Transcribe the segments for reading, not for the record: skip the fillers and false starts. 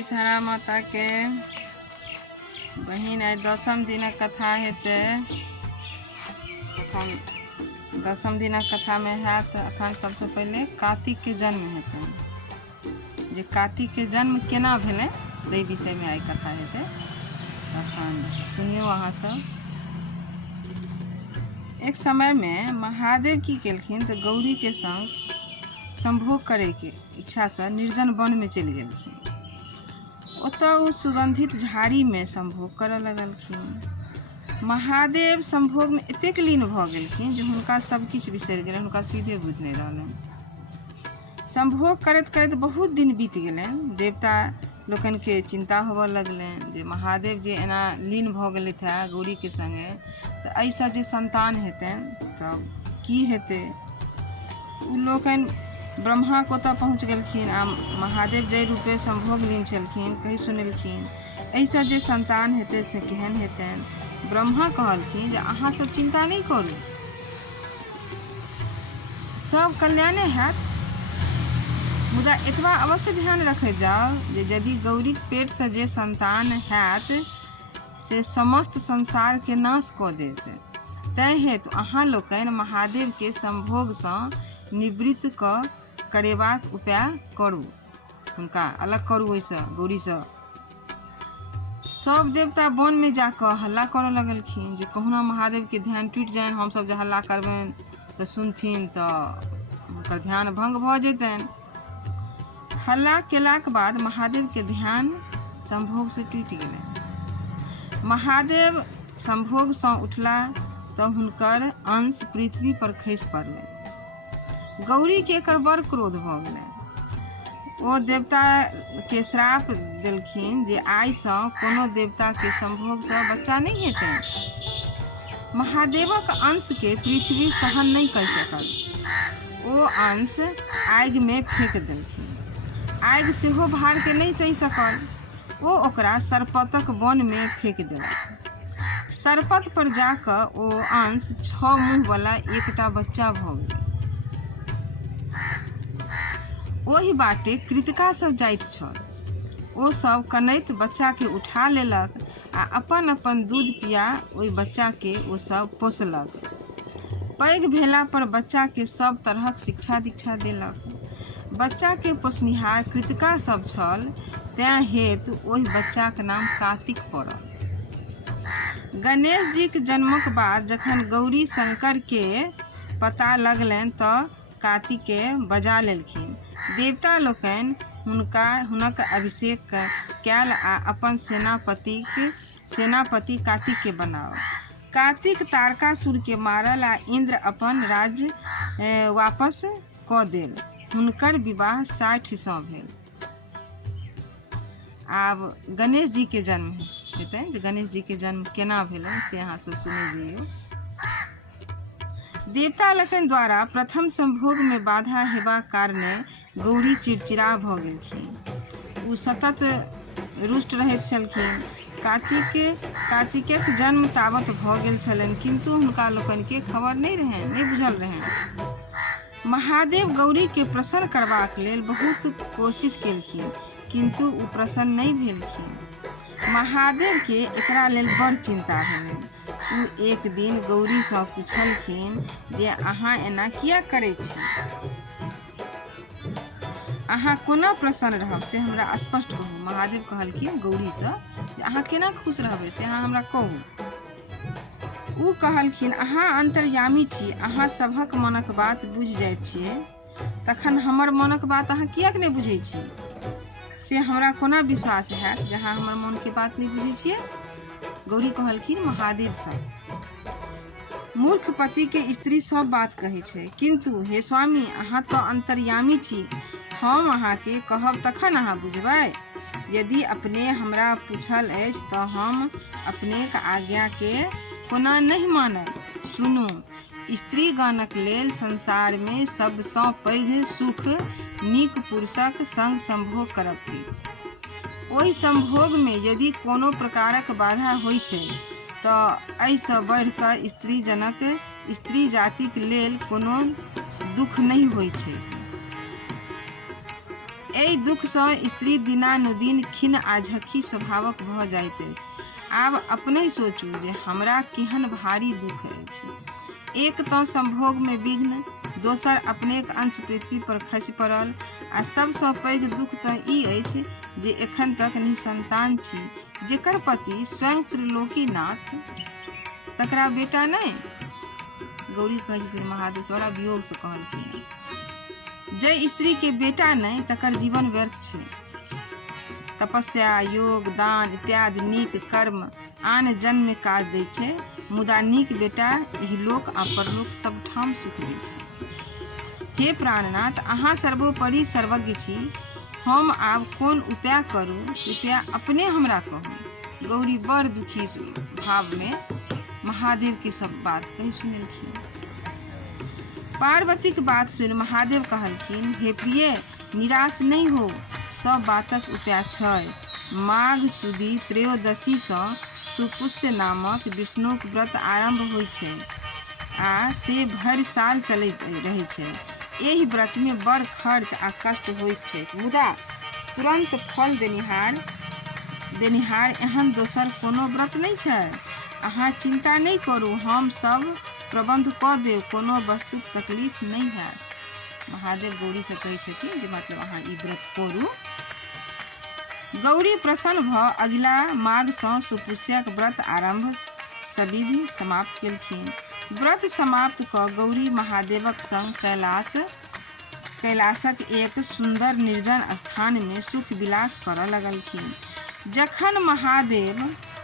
विषहारा माता के बहिन आई 10म दिनक कथा हेतै। अखन 10म दिनक कथा में हैत। अखन सबसे पहले कार्तिक के जन्म हेतै। जे कार्तिक के जन्म केना भेलै ताहि विषय में आई कथा हेतै। अखन सुनियो अहाँ सब। एक समय में महादेव की केलखिन तऽ गौरी के संग संभोग करे के इच्छा से निर्जन वन में चलि गेलखिन। ओतऽ ओ सुगंधित झाड़ी में संभोग करऽ लगलखिन। महादेव संभोग में एतेक लीन भऽ गेलखिन जे हुनका सब किछु बिसरि गेलनि, हुनका सुधे बुझि नहि रहलनि। संभोग करैत करैत बहुत दिन बीत गेलनि। देवता लोकनि के चिंता होबऽ लगलनि जे महादेव जे एना लीन भऽ गेलथि है गौरी के संगे, तऽ एहिसँ जे संतान हेतनि तऽ की हेतै। ओ लोकनि ब्रह्मा को ओतऽ पहुँच गेलखिन आ महादेव जय रूपे संभोग लीन छलखिन कहि सुनेलखिन एहिसँ जे संतान हेतै से केहन हेतनि। ब्रह्मा कहलखिन जे अहाँ सब चिंता नहीं करू, सब कल्याणे हैत, मुदा एतबा अवश्य ध्यान रखैत जाउ जे यदि गौरी पेट से जे संतान हैत से समस्त संसार के नाश कऽ देत। तैं हेतु अहाँ लोकनि महादेव के संभोग सँ निवृत्त करेबाक उपाय करू, हुनका अलग करू ओहिसँ गौरीसँ। सब देवता वन में जाकऽ हल्ला करऽ लगलखिन जे कहुना महादेव के ध्यान टूटि जाइन, हमसब जे हल्ला करबनि तऽ सुनथिन तऽ हुनकर ध्यान भंग भऽ जेतनि। हल्ला केलाक बाद महादेव के ध्यान संभोग से टूटि गेलनि। महादेव संभोग सँ उठला तऽ हुनकर अंश पृथ्वी पर खसि पड़लनि। गौरी के एकर बड़ क्रोध भऽ गेलनि। ओ देवता के श्राप देलखिन जे आइ सँ कोनो देवता के संभोग सँ बच्चा नहीं हेतनि। महादेवक अंश के पृथ्वी सहन नहीं कर सकल। ओ अंश आगि में फेंक देलखिन। आगि सेहो भार के नहीं सहि सकल। ओ ओकरा सरपतक वन में फेंक देलक। सरपत पर जाकऽ ओ अंश 6 मुँह वाला एकटा बच्चा भऽ गेल। ओहि बाटे कृतिका सब जाइत छल। ओ सब कनैत बच्चा के उठा लेलक आ अपन अपन दूध पिया ओहि बच्चा के ओ सब पोसलक। पैघ भेला पर बच्चा के सब तरहक शिक्षा दीक्षा देलक। बच्चा के पोसनिहार कृतिका सब छल, तैं हेतु ओहि बच्चा के नाम कार्तिक पड़ल। गणेश जी के जन्मक बाद जखन गौरी शंकर के पता लगलनि तऽ कार्तिक के बजा लेलखिन। देवता लोकनि हुनक अभिषेक कयल आ अपन सेनापति कार्तिक के बनाओ। कार्तिक तारकासुर के मारल आ इंद्र अपन राज्य वापस कऽ देल। हुनकर विवाह 60 सँ भेल। आब गणेश जी के जन्म हेतै जे गणेश जी के जन्म केना भेलनि से अहाँ सब सुनै जइयौ। देवता लोकनि द्वारा प्रथम संभोग में बाधा हेबाक कारणे गौरी चिड़चिड़ा भऽ गेलखिन। ओ सतत रुष्ट रहैत छलखिन। कार्तिकक जन्म तावत भऽ गेल छलनि किंतु हुनका लोकनि के खबर नहीं बुझल रहनि। महादेव गौरी के प्रसन्न करबाक लेल बहुत कोशिश केलखिन किंतु ओ प्रसन्न नहीं भेलखिन। महादेव के एकरा लेल बड़ चिंता भेलनि। ओ एक दिन गौरी सँ पूछलखिन जे अहाँ एना किया करैत छी, अहाँ कोना प्रसन्न रहब से हमरा स्पष्ट कहू। महादेव कहलखिन गौरी सँ जे अहाँ केना खुश रहबै से अहाँ हमरा कहू। ओ कहलखिन अहाँ अंतर्यामी छी, अहाँ सभक मनक बात बुझि जाइत छियै, तखन हमर मनक बात अहाँ किएक नहीं बुझै छी से हमरा कोना विश्वास हैत जे अहाँ हमर मन के बात नहीं बुझै छियै। गौरी कहलखिन महादेव सँ मूर्ख पति के स्त्री सब बात कहै छै, किंतु हे स्वामी अहाँ तो अंतर्यामी छी, हम अहाँ के कहब तखन अहाँ बुझबै। यदि अपने हमरा पूछल अछि तऽ हम अपनेक आज्ञा के कोना नहीं मानब। सुनू, स्त्रीगणक लेल संसार में सबसँ पैघ सुख नीक पुरुषक संग संभोग करब थिक। ओहि संभोग में यदि कोनो प्रकारक बाधा होइ छै तऽ एहिसँ बढ़ि कऽ स्त्री जातिक लेल कोनो दुख नहीं होइ छै। एहि दुखसँ स्त्री दिनानुदिन खिन्न आ झक्की स्वभावक भऽ जाइत अछि। आब अपने सोचू जे हमरा केहन भारी दुख अछि। एक तऽ संभोगमे विघ्न, दोसर अपनेक अंश पृथ्वी पर खसि पड़ल, आ सबसँ पैघ दुख तऽ ई अछि जे एखन तक निसंतान छी, जेकर पति स्वयं त्रिलोकीनाथ तकरा बेटा नहि। गौरी कहै छथिन महादेव बड़ा वियोगसँ कहलखिन, जै स्त्री के बेटा नहि तकर जीवन व्यर्थ छै। तपस्या, योग, दान इत्यादि नीक कर्म आन जन्म में काज दै छै, मुदा नीक बेटा इहलोक आ परलोक सब ठाम सुख दै छै। हे प्राणनाथ, अहाँ सर्वोपरि सर्वज्ञ छी, हम आब कोन उपाय करू, कृपया अपने हमरा कहू। गौरी बड़ दुखी भाव में महादेव की सब बात कही सुनेलखिन। पार्वती के बात सुनि महादेव कहलखिन, हे प्रिय, निराश नहीं हो, सब बातक उपाय छै। माघ सुदी त्रयोदशीसँ सुपुष्य नामक विष्णुक व्रत आरंभ होइ छै आ से भरि साल चलैत रहै छै। एहि व्रत में बड़ खर्च आ कष्ट होइत छै, मुदा तुरंत फल देनिहार एहन दोसर कोनो व्रत नहीं छै। अहाँ चिंता नहीं करू, हम सब प्रबंध कऽ देब, कोनो वस्तुक तकलीफ नहीं हैत। महादेव गौरी से कहै छथिन जे मतलब अहाँ ई व्रत करू। गौरी प्रसन्न भऽ अगिला माघसँ सुपुष्यक व्रत आरंभ सविधि समाप्त केलखिन। व्रत समाप्त कऽ गौरी महादेवक संग कैलाशक एक सुंदर निर्जन स्थान में सुख विलास करऽ लगलखिन। जखन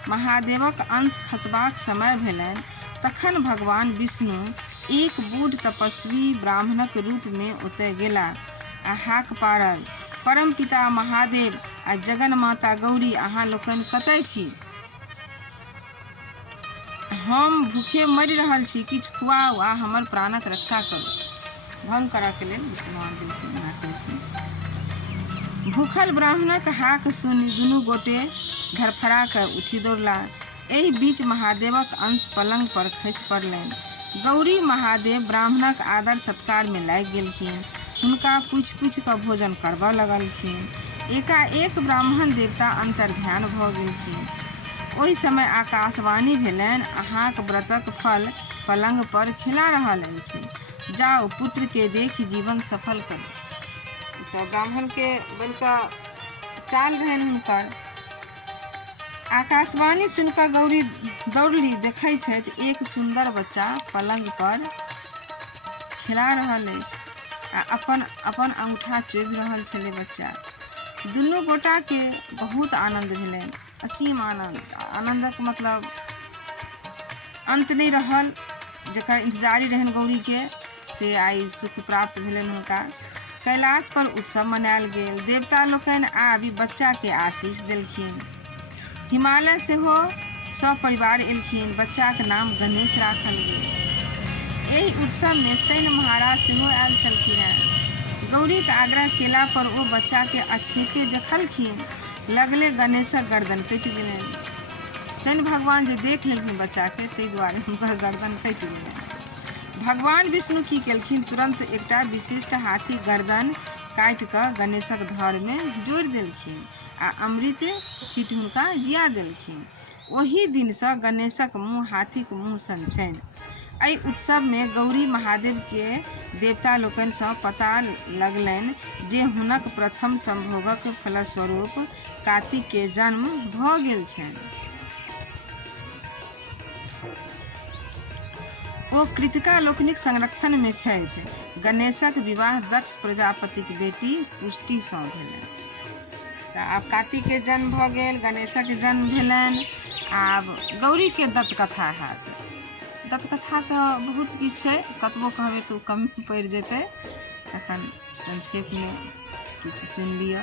महादेवक अंश खसबाक समय भेलनि, तखन भगवान विष्णु एक बूढ़ तपस्वी ब्राह्मणक रूप में ओतय गेलाह आ हाक पारल, परमपिता महादेव आ जगन माता गौरी, अहाँ लोकनि कतय छी? हम भूखे मरि रहल छी, किछु खुआउ आ हमर प्राणक रक्षा करू। भंग करऽ के लेल विष्णु देलखिन। भूखल ब्राह्मणक हाक सुनि दुनू गोटे धरफरा कऽ उठि दौड़लाह। एहि बीच महादेवक अंश पलंग पर खसि पड़लनि। गौरी महादेव ब्राह्मणक आदर सत्कार में लागि गेलखिन, हुनका पूछि पूछि कऽ भोजन करबऽ लगलखिन। एकाएक ब्राह्मण देवता अंतर्ध्यान भऽ गेलखिन। ओहि समय आकाशवाणी भेलनि, अहाँक व्रतक फल पलंग पर खिला रहल अछि, जाउ पुत्र के देखि जीवन सफल करू। तो ब्राह्मण के बन कऽ चाल रहनि हुनकर। आकाशवाणी सुनकर गौरी दौड़ली, देखै छथि एक सुंदर बच्चा पलंग पर खेला रहल अछि आ अपन अंगूठा चुभि रहल छलै बच्चा। दुनू गोटा के बहुत आनंद भेलनि, असीम आनंदक मतलब अंत नहीं रहल। जकर इंतजारी रहनि गौरी के से आई सुख प्राप्त भेलनि हुनका। कैलाश पर उत्सव मनायल गेल। देवता लोकनि आबि बच्चा के आशीष देलखिन। हिमालय सेहो सब परिवार एलखिन। बच्चा के नाम गणेश राखल गेल। एहि उत्सव में शनि महाराज सेहो आयल छलखिन हैं। गौरी के आग्रह केला पर ओ बच्चा के अछेपे देखलखिन, लगले गणेशक गर्दन कटि गेलनि। शनि भगवान जे देख लेलखिन बच्चा के, ताहि दुआरे हुनकर गर्दन कटि गेलनि। भगवान विष्णु की केलखिन, तुरंत एकटा विशिष्ट हाथी गर्दन काटि कऽ गणेशक धड़ में जोड़ि देलखिन आ अमृत छीट हुनका जिया देलखिन। ओहि दिनसँ गणेशक मुँह हाथीक मुँह सन छनि। एहि उत्सव में गौरी महादेव के देवता लोकनिसँ पता लगलनि जे हुनक प्रथम संभोगक फलस्वरूप कार्तिक के जन्म भऽ गेल छनि। ओ कृतिका लोकनिक संरक्षण में छथि। गणेशक विवाह दक्ष प्रजापतिक बेटी पुष्टिसँ भेलनि। तऽ आब कार्तिक के जन्म भऽ गेल, गणेशक जन्म भेलनि। आब गौरी के दत्तकथा हैत। दत्तकथा तऽ बहुत किछु छै, कतबो कहबै तऽ कम पड़ि जेतै। तखन संक्षेप में किछु सुनि लिअ।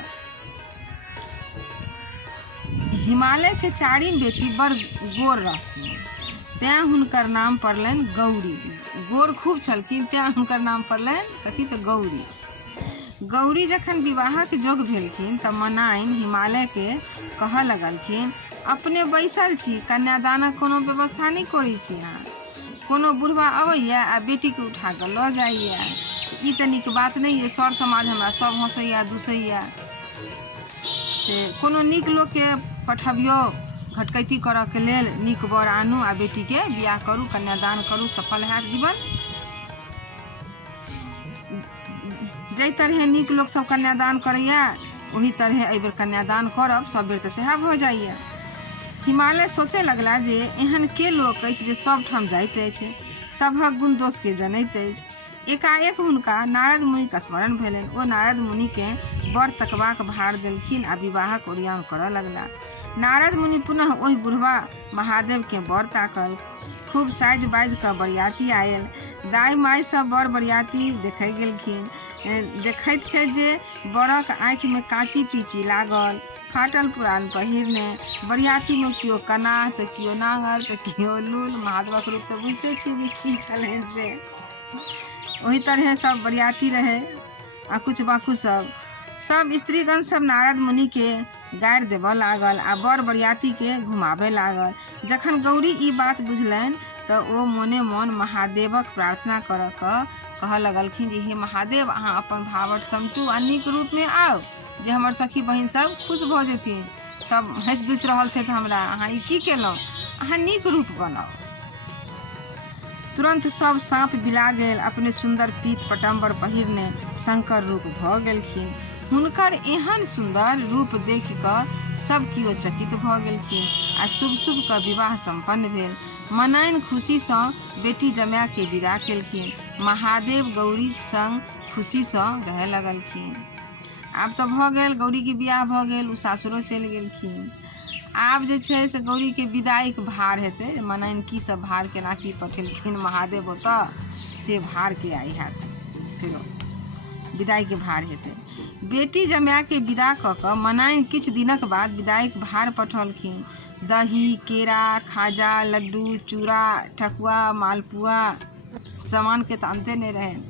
हिमालय के चारिम बेटी बड़ गोर रहथिन, तैं हुनकर नाम पड़लनि गौरी। गोर खूब छलखिन, तैं हुनकर नाम पड़लनि कथी तऽ गौरी। गौरी जखन विवाहक जोग भेलखिन तऽ मनाइन हिमालय के कहऽ लगलखिन, अपने बैसल छी, कन्यादानक कोनो व्यवस्था नहीं करै छी अहाँ। कोनो बुढ़वा अबैया आ बेटी के उठा कऽ लऽ जाइया। ई तऽ नीक बात नहीं है। सर समाज हमरा सब हँसैया दुसैया। से कोनो नीक लोकके पठबियौ घटकैती करऽके लेल, नीक बर आनू आ बेटीके बियाह करू, कन्यादान करू, सफल हैत जीवन। जाहि तरहे नीक लोक सब कन्यादान करैया ओही तरहे एहि बेर कन्यादान करब, सब बेर तऽ सएह भऽ जाइए। हिमालय सोचय लगला जे एहन के लोक अछि जे सब ठाम जाइत अछि, सभक गुण दोषके जनैत अछि। एकाएक हुनका नारद मुनिक स्मरण भेलनि। ओ नारद मुनिके बर तकबाक भार देलखिन आ विवाहक ओरियान करऽ लगला। नारद मुनि पुनः ओहि बुढ़वा महादेवके बर ताकल। खूब साजि बाजि कऽ बरियाती आयल। दाइ माइ सब बर बरियाती देखै गेलखिन। देखैत छै जे बरक आँखिमे काँची पीची लागल, फाटल पुरान पहिरने। बरियातीमे केओ कनाह तऽ केओ नांगर तऽ केओ लूल। महादेवक रूप तऽ बुझिते छी जे की छलनि से। ओही तरहे सब बरियाती रहे आ कुछ बाकू सब स्त्रीगण सब नारद मुनिके गारि देबऽ लागल आ बर बरियातीके घुमाबे लागल। जखन गौरी ई बात बुझलनि तऽ ओ मोने मोन महादेवक प्रार्थना करऽ कऽ कहऽ लगलखिन जे हे महादेव, अहाँ अपन भावट समटू आ नीक रूपमे आउ जे हमर सखी बहिन सब खुश भऽ जेथिन। सब हँसि दुसि रहल छथि हमरा, अहाँ ई की केलहुँ, अहाँ नीक रूप बनाउ। तुरंत सब साँप बिला गेल, अपने सुंदर पीत पटम्बर पहिरने शंकर रूप भऽ गेलखिन। हुनकर एहन सुंदर रूप देखि कऽ सब किओ चकित भऽ गेलखिन आ शुभ शुभ कऽ विवाह संपन्न भेल। मनैन खुशीसँ बेटी जमायके विदा केलखिन। महादेव गौरीक संग खुशीसँ रहय लगलखिन। आब तऽ भऽ गेल, गौरीके बियाह भऽ गेल, ओ सासुरो चलि गेलखिन। आब जे छै से गौरीके विदाइक भार हेतै। मनैन की सब भार केना की पठेलखिन महादेव ओतऽ, से भारके आइ हैत, फेरो विदाइके भार हेतै। बेटी जमायके विदा कऽ कऽ मनैन किछु दिनक बाद विदाइक भार पठौलखिन। दही, केरा, खाजा, लड्डू, चूड़ा, ठकुआ, मालपुआ, सामानके तऽ अन्ते नहि रहनि।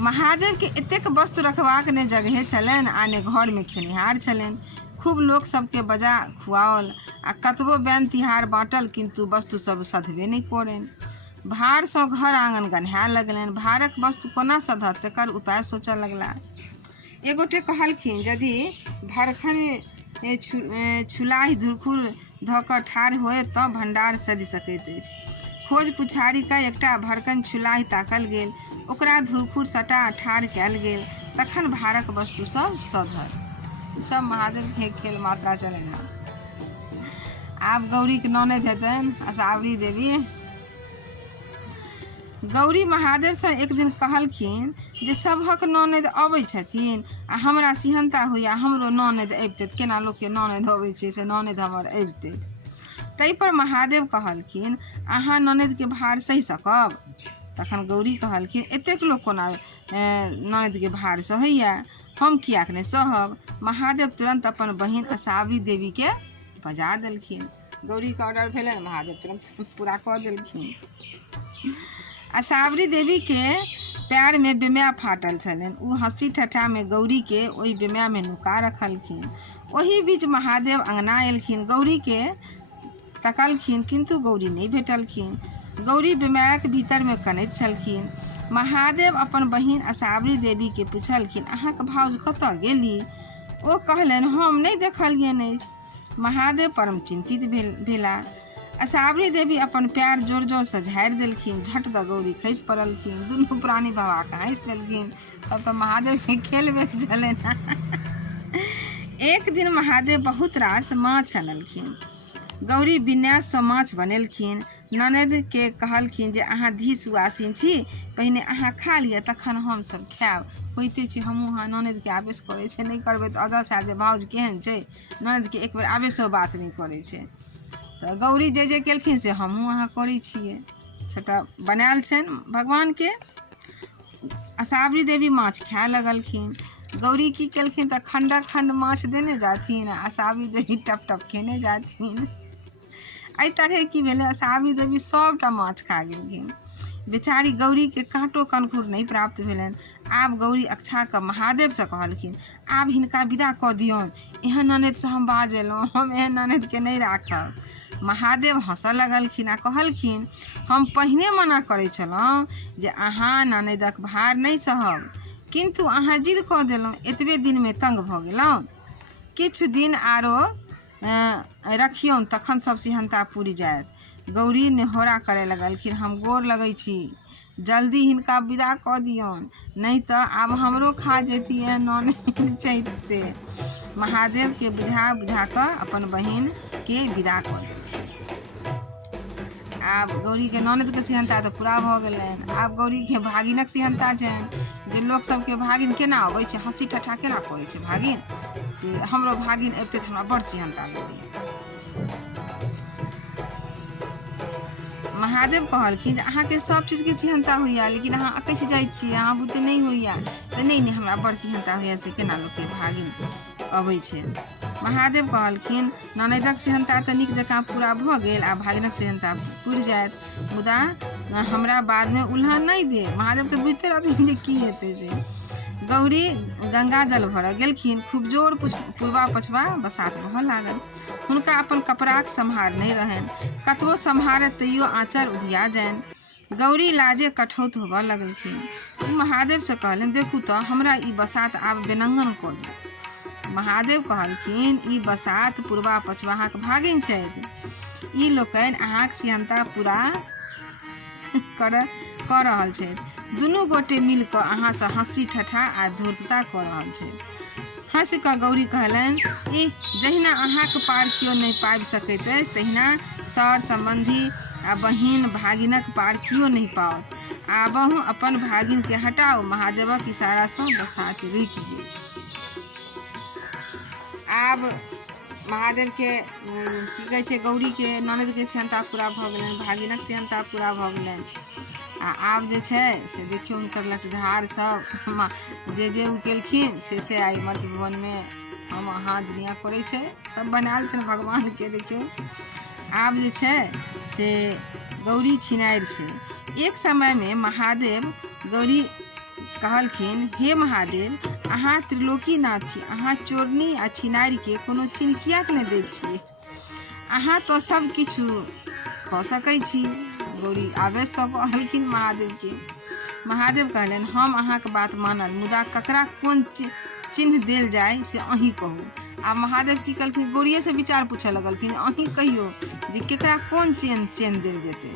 महादेवके एतेक वस्तु रखबाक ने जगहे छलनि आ ने घरमे खेनिहार छलनि। खूब लोक सबके बजा खुआओल आ कतबो बैन तिहार बाँटल, किन्तु वस्तु सब सधबे नहि करनि। भारसँ घर आँगन गन्हाए लगलनि। भारक वस्तु कोना सधत, तेकर उपाय सोचऽ लगला। एगोटे कहलखिन, यदि भरखन छुलाहि धुरखुर धऽ कऽ ठाढ़ होय तऽ भंडार सधि सकैत अछि। खोज पुछारी कऽ एकटा भरकन छुलाहि ताकल गेल, ओकरा धुरखुर सटा ठाढ़ कयल गेल, तखन भारक वस्तु सब सधल। सब महादेवके खेल मात्रा चलैन। आब गौरीके ननद हेतनि असावरी देवी। गौरी महादेवसँ एक दिन कहलखिन जे सभक ननद अबै छथिन आ हमरा सिहनता होइया हमरो ननद अबितै। केना लोकके ननद अबै छै से ननद हमर अबितै। ताहिपर महादेव कहलखिन, अहाँ ननदके भार सहि सकब? तखन गौरी कहलखिन, एतेक लोक कोना ननदके भार सहैया, हम कियाक नहि सहब। महादेव तुरंत अपन बहिन असावरी देवीके बजा देलखिन। गौरीके ऑर्डर भेलनि, महादेव तुरंत पूरा कऽ देलखिन। असावरी देवीके पैरमे बेमाय फाटल छलनि। ओ हँसी ठट्ठामे गौरीके ओहि बेमायमे नुका रखलखिन। ओहि बीच महादेव अँगना एलखिन। गौरीके तकलखिन, किन्तु गौरी नहि भेटलखिन। गौरी बेमायक भीतरमे कनैत छलखिन। महादेव अपन बहिन असावरी देवीके पुछलखिन, अहाँके भाउज कतऽ गेली? ओ कहलनि, हम नहि देखलियनि अछि। महादेव परम चिंतित भेला। असावरी देवी अपन पैर जोर जोरसँ झाड़ि देलखिन। झट दऽ गौरी खसि पड़लखिन। दुनू प्राणी भवा कऽ हँसि देलखिन। तब तऽ महादेवके खेल भेल छलनि। एक दिन महादेव बहुत रास माछ अनलखिन। गौरी विन्याससँ माछ बनेलखिन। ननदके कहलखिन जे अहाँ धीस उआसीन छी, पहिने अहाँ खा लिअ, तखन हमसभ खायब। होइते छै हमहूँ अहाँ ननदके आवेश करै छै, नहि करबै तऽ अदस हैत जे भाउज केहन छै। ननदके एक बेर आवेशो बात नहि करै छै। तऽ गौरी जे जे केलखिन से हमहूँ अहाँ करै छियै। सबटा बनायल छनि भगवानके। असावरी देवी माछ खाए लगलखिन। गौरी की केलखिन तऽ खण्डक खण्ड माछ देने जाथिन आ असावरी देवी टप टप खेने जाथिन। एहि तरहे की भेलै, असावरी देवी सबटा माछ खा गेलखिन। बेचारी गौरीके काँटो कनखुर नहीं प्राप्त भेलनि। आब गौरी अक्षा कऽ महादेवसँ कहलखिन, आब हिनका विदा कऽ दियौन। एहन ननदसँ हम बाज एलहुँ, हम एहन ननदके नहीं राखब। महादेव हँसऽ लगलखिन आ कहलखिन, हम पहिने मना करै छलहुँ जे अहाँ ननदक भार नहीं सहब। किंतु अहाँ जिद कऽ देलहुँ, एतबे दिन में तंग भऽ गेलहुँ। किछु दिन आरो रखियौन, तखन सब सिहनता पुरि जायत। गौरी नेहोरा करे लगलखिन, हम गोर लगै छी, जल्दी हिनका विदा कऽ दियौन, नहीं तऽ आब हमरो खा जैतिए ननद चैत से। महादेव के बुझा बुझा कऽ अपन बहिन के विदा कऽ देलखिन। आब गौरी के ननद के सिहनता तऽ पूरा भऽ गेलनि। आब गौरी के भागिनक सिहनता छनि, जे लोक सबके भागिन केना अबै छै, हँसी ठट्ठा केना करै छै भागिन, से हमरो भागिन अबितै तऽ हमरा बड़ सिहनता लगैए। महादेव कहलखिन जे अहाँके सब चीजके सिहनता होइए, लेकिन अहाँ अकैछ जाइत छियै, अहाँ बुते नहीं होइए। तऽ नहीं हमरा बड़ सिहनता होइए, से केना लोकके भागिन अबै छै। महादेव कहलखिन ननदक सिहनता तऽ नीक जकाँ पूरा भऽ गेल, आ भागिनक सिहनता पुरि जायत, मुदा हमरा बादमे उल्हन नहीं दे। महादेव तऽ बुझते रहथिन जे की हेतै से। गौरी गंगा जल भरऽ गेलखिन, खूब जोर पूर्वा पछवा बसात बहऽ लागल। हुनका अपन कपड़ाक सम्हार नहीं रहनि, कतबो सम्हारत तैयो आँचर उधिया जानि। गौरी लाजे कठौत होबऽ लगलखिन। महादेव से कहलनि, देखू तऽ हमरा ई बसात आब बेनंगन कऽ दिअ। महादेव कहलखिन, ई बसात पूर्वा पछवा अहाँक भागिन छथि, ई लोकनि अहाँक सिहनता पूरा कऽ रहल छथि। दुनू गोटे मिल कऽ अहाँसँ हँसी ठट्ठा आ धूर्तता कऽ रहल छथि। हँस कऽ गौरी कहलनि, जहिना अहाँक पार केओ नहीं पाबि सकैत अछि, तहिना सर सम्बन्धी आ बहिन भागिनक पार केओ नहीं पाओत। आबहु अपन भागिन के हटाउ। महादेवक इशारा सँ बसात रुकि गेल। आब महादेव के की कहै छै, गौरी के ननद के सिहनता पूरा भऽ गेलनि, भागिनक सिहनता पूरा भऽ गेलनि। आ आब जे छै से देखियौ हुनकर लठझार सब जे उ केलखिन से आइ मर्त्य भुवन में हम अहाँ दुनिया करै छै, सब बनायल छनि भगवान के। देखियौ आब जे छै से गौरी छिनारि छै। एक समय में महादेव गौरी कहलखिन, हे महादेव, अहाँ त्रिलोकीनाथ छी, अहाँ चोरनी आ छिनारि के कोनो चिन्ह किएक नहि दैत छियै? अहाँ तो सब किछु कऽ सकै छी। गौरी आवेश सँ कहलखिन महादेव के। महादेव कहलनि, हम अहाँक बात मानल, मुदा ककरा कोन चिन्ह देल जाय से अहीं कहू। आ महादेव की कहलखिन, गौरीये से विचार पूछऽ लगलखिन, अहीं कहियो जे केकरा कोन चेन देल जेतै।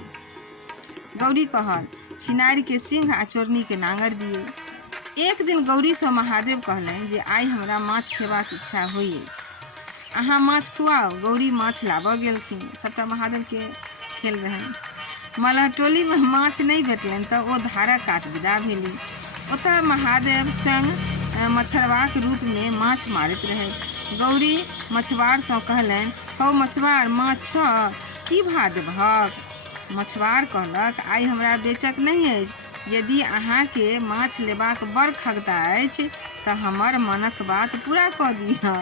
गौरी कहल, छिनारि के सिंह आ चोरनी के नांगर दियौ। एक दिन गौरी सँ महादेव कहलनि जे आइ हमरा माछ खेबाक इच्छा होइ अछि, अहाँ माछ खुआउ। गौरी माछ लाबऽ गेलखिन, सबटा महादेव के खेल रहनि। मलहटोली में माछ नहीं भेटलनि तऽ ओ धारक कात विदा भेली। ओतऽ महादेव स्वयं मछुआराक रूप में माछ मारैत रहथि। गौरी मछुआर सँ कहलनि, हौ मछुआर, माछ छ, की भाव देबहक? मछुआर कहलक, आइ हमरा बेचक नहीं अछि, यदि अहाँ के माछ लेबाक बड़ खगता अछि तऽ हमर मनक बात पूरा कऽ दिअ,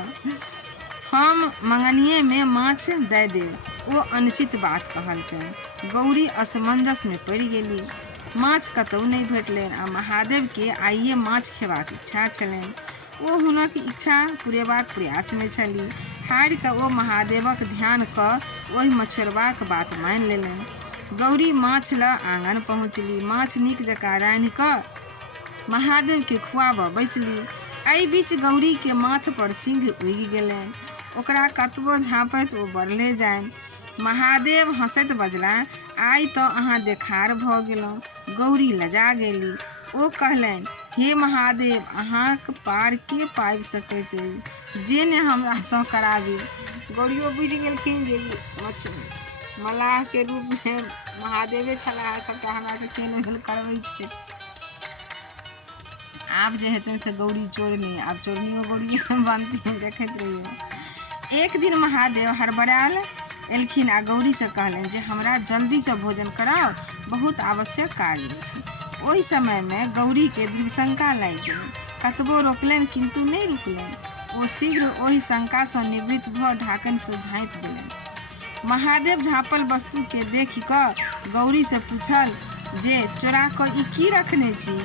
हम मंगनिये में माछ दए देब। ओ अनुचित बात कहलकै। गौरी असमंजस में पड़ि गेली। माछ कतौ नहीं भेटलनि आ महादेव के आइये माछ खेबाक इच्छा छलनि। ओ हुनक इच्छा पुरेबाक प्रयास में छली। हारि कऽ ओ महादेवक ध्यान कऽ ओहि मछुआराक बात मानि लेलनि। गौरी माछ लऽ आँगन पहुँचली। माछ नीक जकाँ रान्हि कऽ महादेव के खुआबऽ बैसली। एहि बीच गौरी के माथ पर सिंह उगि गेलनि। ओकरा कतबो झाँपैत ओ बढ़ले जानि। महादेव हँसैत बजला, आइ तऽ अहाँ देखार भऽ गेलहुँ। गौरी लजा गेली। ओ कहलनि, हे महादेव, अहाँक पार के पाबि सकैत अछि, जे ने हमरा सँ कराबी। गौरियो बुझि गेलखिन जे ई मल्लाह के रूप में महादेवे छलाह, सबटा हमरा से केन भेल करबै छै। आब जे हेतनि से गौरी चोरनी, आब चोरनियो गौरी बनथिन, देखैत रहियौ। एक दिन महादेव हड़बड़ायल एलखिन आ गौरी से कहलनि जे हमरा जल्दी से भोजन कराओ, बहुत आवश्यक कार्य अछि। ओहि समय में गौरी के दृढ़ शंका लागि गेल। कतबो रोकलनि किंतु नहीं रुकलनि। ओ शीघ्र ओहि शंका सँ निवृत्त भऽ ढाकन सँ झाँपि देलनि। महादेव झाँपल वस्तु के देखि कऽ गौरी से पूछल जे चोरा कऽ ई की रखने छी?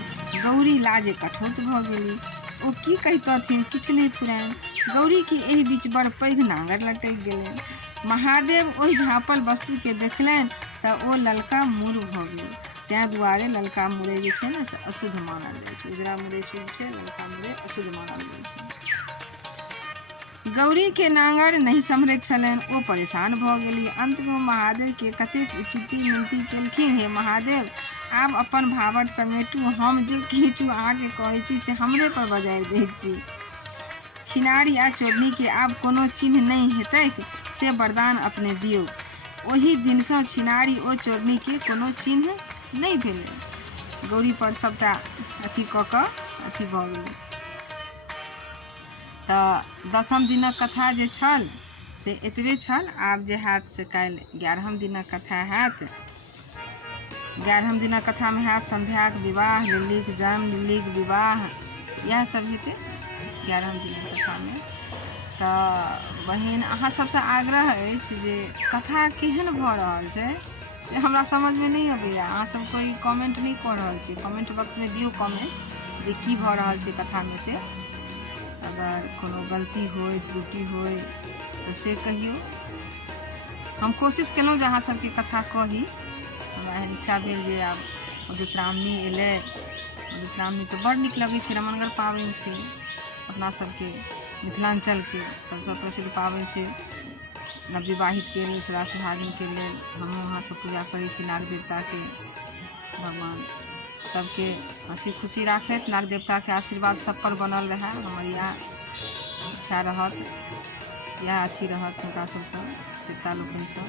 गौरी लाजे कठौत भऽ गेली। ओ की कहितथिन, किछु नहीं फुरानि। गौरी की एहि बीच बड़ पैघ नांगर लटकि गेलनि। महादेव ओहि झाँपल वस्तु के देखलनि तऽ ओ ललका मूर भऽ गेल। ताहि दुआरे ललका मुरइ जे छै ने से अशुद्ध मानल जाइ छै। उजरा मुरइ शुद्ध छै, ललका मुरइ अशुद्ध मानल जाइ छै। गौरी के नांगर नहीं सम्हरैत छलनि, ओ परेशान भऽ गेली। अंतमे महादेव के कतेक चित्ती मिनती केलखिन, हे महादेव आब अपन भावट समेटू, हम जे किछु अहाँके कहै छी से हमरे पर बजारि दैत छी। छिनारी आ चोरनी के आब कोनो चिन्ह नहीं हेतैक, से वरदान अपने दियौ। ओही दिनसँ छिनारी ओ चोरनी के कोनो चिन्ह नहीं भेलै। गौरी पर सबटा अथी कऽ कऽ अथी भऽ गेलै। तऽ 10म दिनक कथा जे छल से एतबे छल। आब जे हैत से काल्हि 11म दिनक कथा हैत। 11म दिनक कथामे हैत संध्याक विवाह, लिल्लीक जन्म, लिल्लीक विवाह, इएह सब हेतै 11म दिनक कथामे। तऽ बहिन अहाँ सबसँ आग्रह अछि जे कथा केहन भऽ रहल छै से हमरा समझमे नहीं अबैया। अहाँ सब कोई कमेंट नहीं कऽ रहल छी। कमेंट बॉक्समे दियौ कमेंट जे की भऽ रहल छै कथामे से। अगर कोनो गलती होय, त्रुटि होय तऽ से कहियौ। हम कोशिश केलहुँ जे अहाँ सबके कथा कही। हमरा एहन इच्छा भेल जे आब मधुश्रावणी एलै। मधुश्रावणी तऽ बड़ नीक लगै छै, रमणगर पाबनि छै अपना सबके मिथिलाञ्चलके सबसँ प्रसिद्ध पाबनि छै। नवविवाहितके लेल, सदा सुहागिनके लेल हमहूँ अहाँसब पूजा करै छी नाग देवताके। भगवान सबके हँसी खुशी राखैत, नाग देवताके आशीर्वाद सब पर बनल रहै। हमर इएह इच्छा रहत, इएह अथी रहत हुनका सबसँ, देवता लोकनिसँ।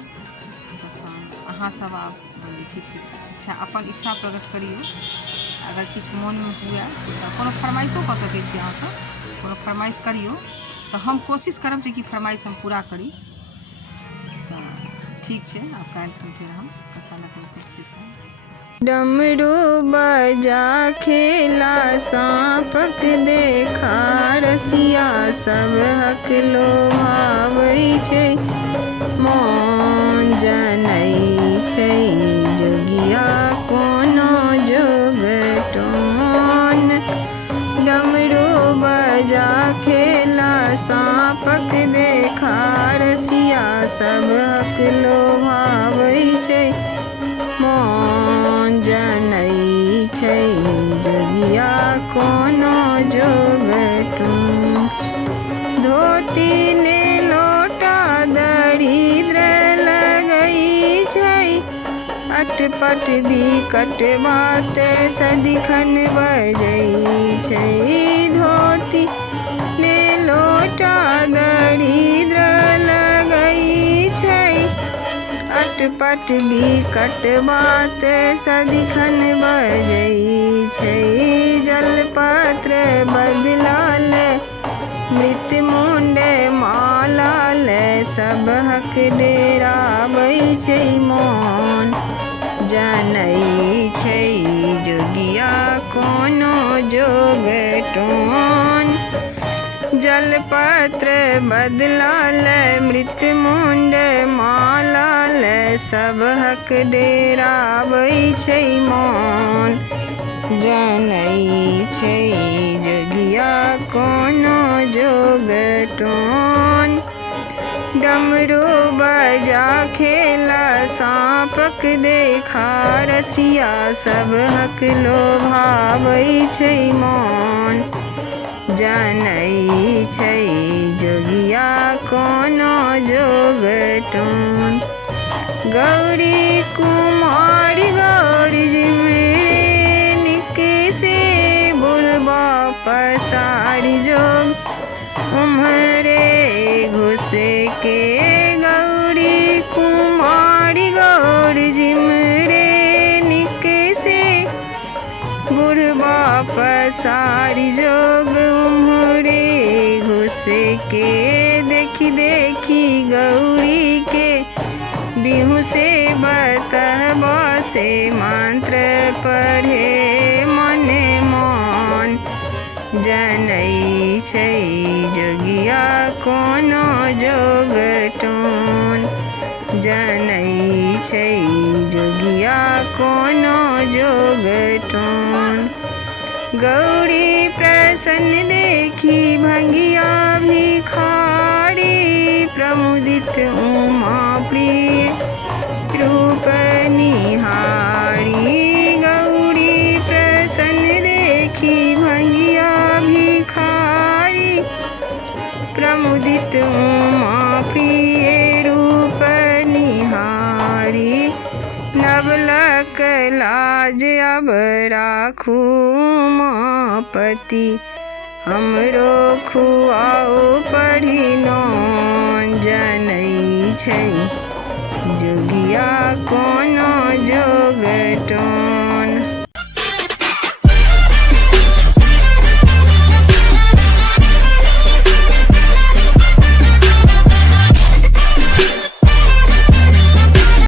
तखन अहाँसब आब किछु इच्छा, अपन इच्छा प्रकट करियौ। अगर किछु मोनमे हुए तऽ कोनो फरमाइशो कऽ सकै छी अहाँसब, कोनो फरमाइश करियौ तऽ हम कोशिश करब जे कि फरमाइश हम पूरा करी। तऽ ठीक छै, आब काल्हि फेर हम कथा लऽ कऽ उपस्थित होब। डमरू बजा खेला साँपक देखा, रसिया सब हक लोभाबै छै, मोन जनै छै जोगिया कोनो जोगटोन। डमरू बजा खेला साँपक देखा, रसिया सब हक लोभाबै छै, मोन जनै छै जोगिया कोनो जोगटोन। धोती ने लोटा दरिद्र लगै छै, अटपट बिकट बात सदिखन बजै छै। धोती ने लोटा दरिद्र लगै छै, अटपट बिकट बात सदिखन बजै छै। जलपत्र बदलाल मृत्युमुंड मालाल, सब हक डेराबै छै, मोन जनै छै जोगिया कोनो जोगटोन। जलपत्र बदलाल मृत्युमुंड मालाल, सब हक डेराबै छै, मोन जनै छै जोगिया कोनो जोगटोन। डमरू बजा खेला साँपक देखा, रसिया सब हक लोभाबै छै, मोन जनै छै जोगिया कोनो जोगटोन। गौरी कुमारी गौरी जिमरे निक से, बुलबा पसारी जोग उम्हरे घुस के। गौरी कुमारी गौरी जिमरे निक से, बुढ़बा पसारी जोग उम्हरे घुस के। देखी देखी गौरी के बिहू से बतबा से, मंत्र पढ़े मने मन जनै छै जोगिया कोनो जोगटोन। जनै छै जोगिया कोनो जोगटोन। गौरी प्रसन्न देखी भंगिया भिखारी, प्रमुदित उमा प्रिय रूप निहारी। प्रमुदित उमा प्रिय रूप निहारी। नवलक लाज अब राखू उमापति, हमरो खुआओ पढ़ी नौन जनै छै। जोगिया कोनो जोगटोन